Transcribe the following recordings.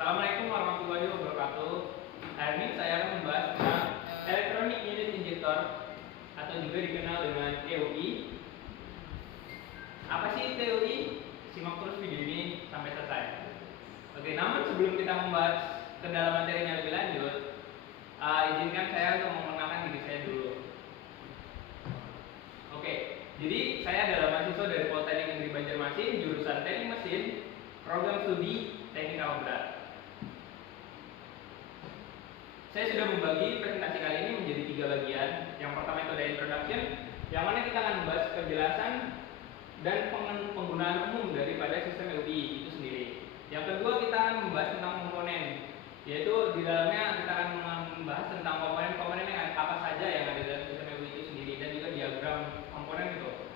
Assalamualaikum warahmatullahi wabarakatuh. Hari ini saya akan membahas tentang Electronic Unit Injector atau juga dikenal dengan EUI. Apa sih EUI? Simak terus video ini sampai selesai. Oke, namun sebelum kita membahas ke dalam materinya lebih lanjut, izinkan saya untuk mengenalkan diri saya dulu. Oke, jadi saya adalah mahasiswa dari Politeknik Negeri Banjarmasin, jurusan Teknik Mesin, program studi Teknik Alat Berat. Saya sudah membagi presentasi kali ini menjadi 3 bagian. Yang pertama itu ada introduction, yang mana kita akan membahas penjelasan dan penggunaan umum daripada sistem EUI itu sendiri. Yang kedua kita akan membahas tentang komponen, yaitu di dalamnya kita akan membahas tentang komponen-komponen yang apa saja yang ada dalam sistem EUI itu sendiri dan juga diagram komponen itu.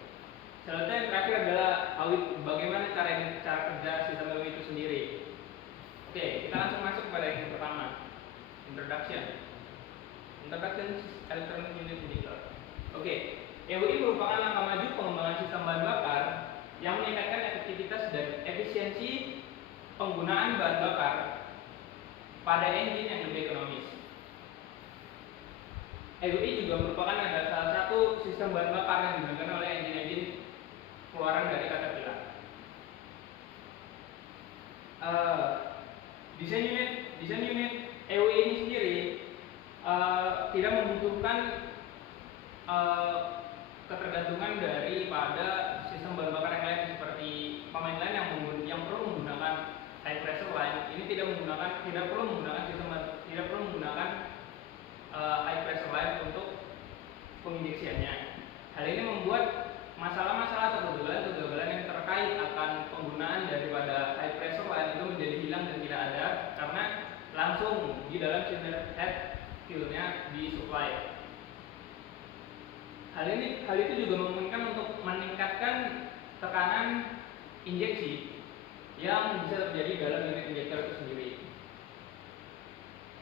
Selanjutnya yang terakhir adalah bagaimana cara kerja sistem EUI itu sendiri. Oke, kita langsung masuk pada yang pertama. Introduction Electronic Unit Injector. Oke, EUI merupakan langkah maju pengembangan sistem bahan bakar yang meningkatkan efektivitas dan efisiensi penggunaan bahan bakar pada engine yang lebih ekonomis. EUI juga merupakan salah satu sistem bahan bakar yang digunakan oleh engine-engine keluaran dari Caterpillar. Desain unit EUI ini sendiri tidak membutuhkan ketergantungan daripada sistem bahan bakar yang lain seperti pemain lain yang perlu menggunakan high pressure line. Ini tidak perlu menggunakan high pressure line untuk penginjeksiannya. Hal ini membuat masalah-masalah atau kegagalan yang terkait akan penggunaan daripada high pressure line itu menjadi hilang dan tidak ada karena langsung di dalam cylinder head fuel-nya disuplai. Hal itu juga memungkinkan untuk meningkatkan tekanan injeksi yang bisa terjadi dalam unit injektor itu sendiri.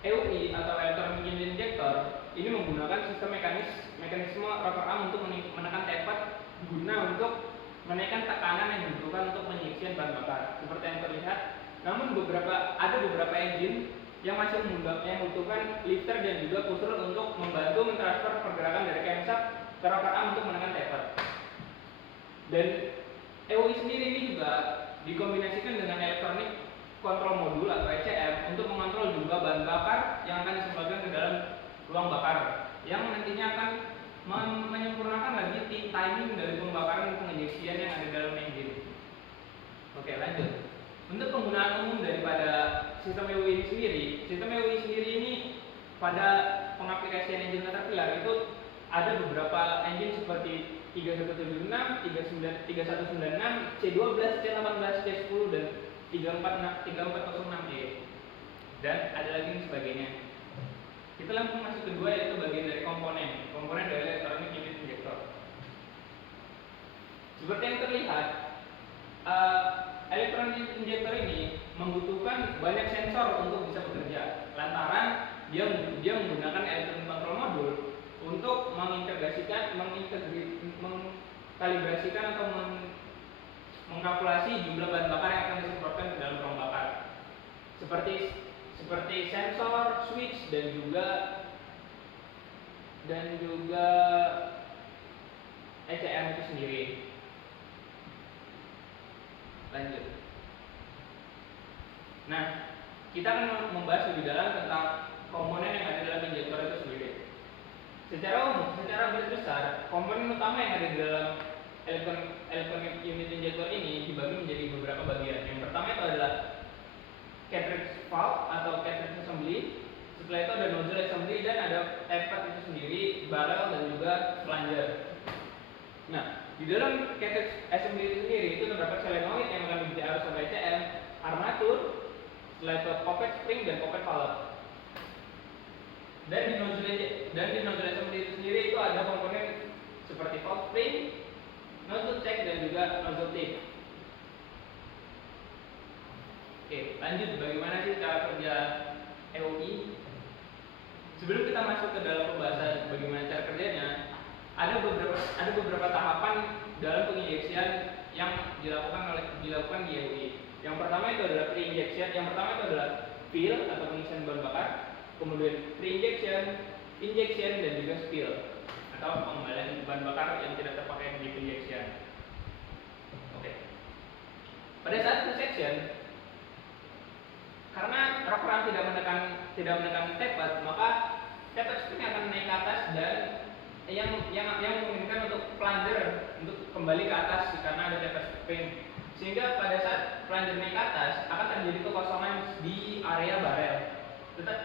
EUI atau Electronic Unit Injector ini menggunakan sistem mekanisme rocker arm untuk menekan taper guna untuk menaikkan tekanan yang dibutuhkan untuk penginjeksian bahan bakar. Seperti yang terlihat, namun ada beberapa engine yang masih membutuhkan lifter dan juga pusher untuk membantu mentransfer pergerakan dari camshaft ke rocker arm untuk menekan taper. Dan EUI sendiri ini juga dikombinasikan dengan Electronic Control Module atau ECM untuk mengontrol juga bahan bakar yang akan disumbangkan ke dalam ruang bakar, yang nantinya akan menyempurnakan lagi timing dari pembakaran dan penginjeksian yang ada dalam engine. Oke, lanjut. Untuk penggunaan umum daripada sistem EUI sendiri ini pada pengaplikasian engine Caterpillar itu ada beberapa engine seperti 3176, 3196, C12, C18, C10 dan 3406E dan ada lagi yang sebagainya. Kita langsung masuk kedua, yaitu bagian dari komponen dari Electronic Unit Injector. Seperti yang terlihat, Electronic Injector ini membutuhkan banyak sensor untuk bisa bekerja, lantaran dia menggunakan Electronic Control Module untuk mengkalibrasikan atau mengkalkulasi jumlah bahan bakar yang akan disemprotkan ke dalam ruang bakar, seperti sensor, switch dan juga ECM itu sendiri. Lanjut. Nah, kita akan membahas lebih dalam tentang komponen yang ada dalam injektor itu sendiri. Secara garis besar, komponen utama yang ada di dalam Electronic Unit Injector ini dibagi menjadi beberapa bagian. Yang pertama itu adalah cartridge valve atau cartridge assembly. Setelah itu ada nozzle assembly dan ada taper itu sendiri, barrel dan juga plunger. Nah, di dalam cartridge assembly itu sendiri itu terdapat solenoid yang akan diisi arus sampai ECM, armatur, setelah itu pocket spring dan pocket valve. Dan di nozzle assembly itu sendiri itu ada komponen seperti valve spring, nozzle check dan juga nozzle tip. Oke, lanjut bagaimana sih cara kerja EUI? Sebelum kita masuk ke dalam pembahasan bagaimana cara kerjanya, ada beberapa tahapan dalam penginjeksian yang dilakukan di EUI. Yang pertama itu adalah pre-injection, yang pertama itu adalah fill atau pengisian bahan bakar, kemudian pre-injection, injection, dan juga spill atau pengembalian bahan bakar yang tidak terpakai di pre-injection. Oke. Pada saat pre-section, karena rocker tidak menekan tapered, maka tapered spring akan naik ke atas dan yang memungkinkan untuk plunger untuk kembali ke atas karena ada tapered spring. Sehingga pada saat plunger naik ke atas akan terjadi kekosongan di area barel.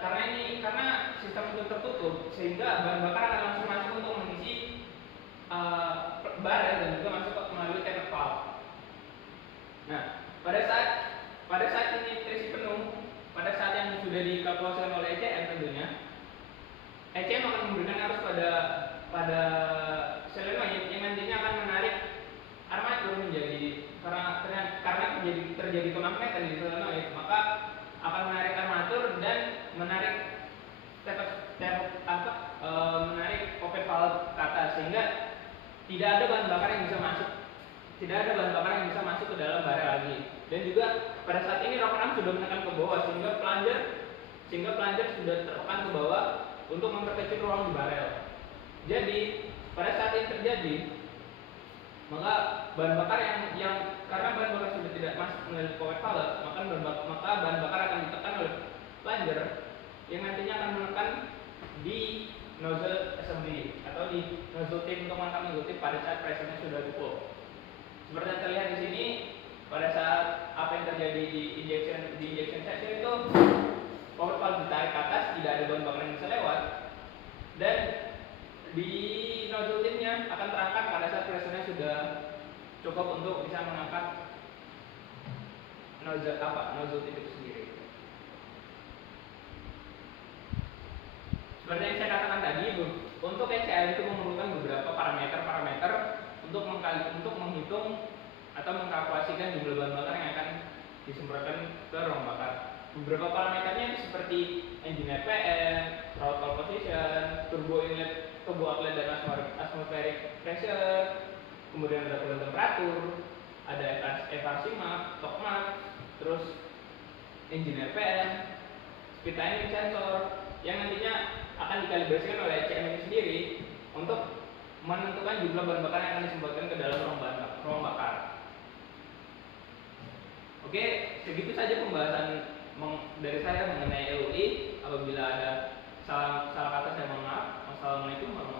Karena sistem itu tertutup, sehingga bahan bakar akan langsung masuk untuk mengisi barel dan juga masuk melalui tapered valve. Nah, pada saat ini terisi penuh, pada saat yang sudah dikalkulasikan oleh ECM tentunya, ECM akan memberikan arus pada solenoid yang nantinya akan menarik armatur menjadi karena terjadi kemagnetan di solenoid, maka akan menarik armatur dan menarik menarik open valve ke atas, sehingga tidak ada bahan bakar yang bisa masuk ke dalam barel lagi. Dan juga pada saat ini rocker arm sudah menekan ke bawah, sehingga plunger sudah tertekan ke bawah untuk memperkecil ruang di barel. Jadi pada saat ini terjadi, maka bahan bakar karena bahan bakar sudah tidak masuk melalui open valve, maka bahan bakar akan ditekan oleh plunger yang nantinya akan menekan di nozzle assembly atau di nozzle tip untuk mengangkat nozzle tip pada saat pressure-nya sudah cukup. Seperti yang terlihat di sini, pada saat apa yang terjadi di injection section itu power valve ditarik ke atas, tidak ada bahan bakar yang bisa lewat, dan di nozzle tipnya akan terangkat pada saat pressure-nya sudah cukup untuk bisa mengangkat nozzle tip itu sendiri. Seperti yang saya katakan tadi, untuk ECM itu memerlukan beberapa parameter untuk menghitung atau mengkalkulasikan jumlah bahan bakar yang akan disemprotkan ke ruang bakar. Beberapa parameternya itu seperti engine RPM, throttle position, turbo inlet, turbo outlet, dan atmospheric pressure. Kemudian ada coolant temperatur, ada FRC map, torque map, terus engine RPM, speed timing sensor, yang nantinya akan dikalibrasikan oleh ECM ini sendiri untuk menentukan jumlah bahan bakar yang akan disemprotkan ke dalam ruang bakar. Oke, segitu saja pembahasan dari saya mengenai LUI. Apabila ada salah kata saya mohon maaf. Wassalamualaikum warahmatullahi wabarakatuh.